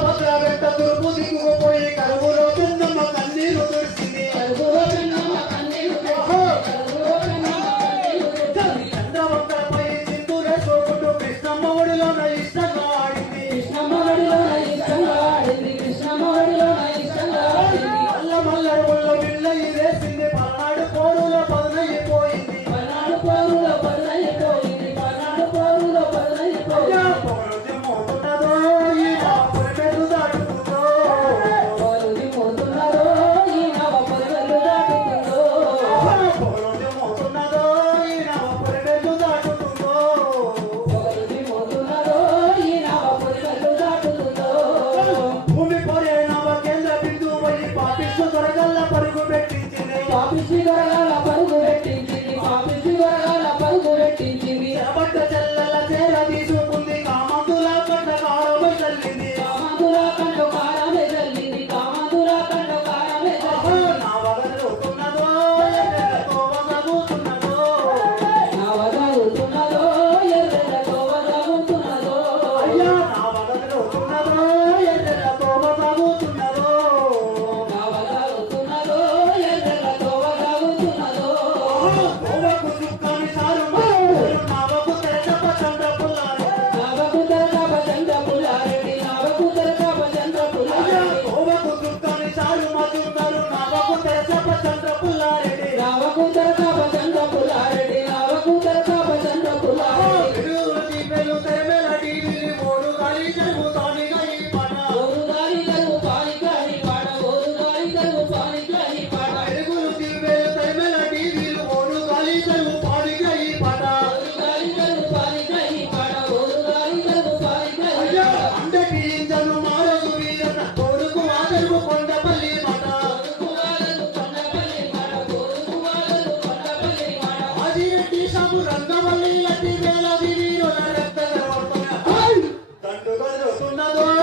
భద్ర వెంట తూర్పు దిగుకుపోయి కరువులో పెన్నమ్మ కన్నీరు తుడిచింది చంద్రవంకరపై సింధూరే సోకుడు కృష్ణమ్మ ఒడిలోన ఇష్టంగా ఆడింది మల్ల మల్లడుగుల్లో విల్ల వేసింది పల్నాడు పోరులో పదునైపోయింది పరుగు పెట్టించింది పట్ట చెల్లెల చేర తీసుకుంది కామంతుల కంట కారమే చల్లింది నా వగలుతున్నదో ఎర్రతో వగలుతున్నదో అయ్యా నా వగలుతున్నదో ఎర్రతో వగలుతున్నదో దండు గదులుతున్నదో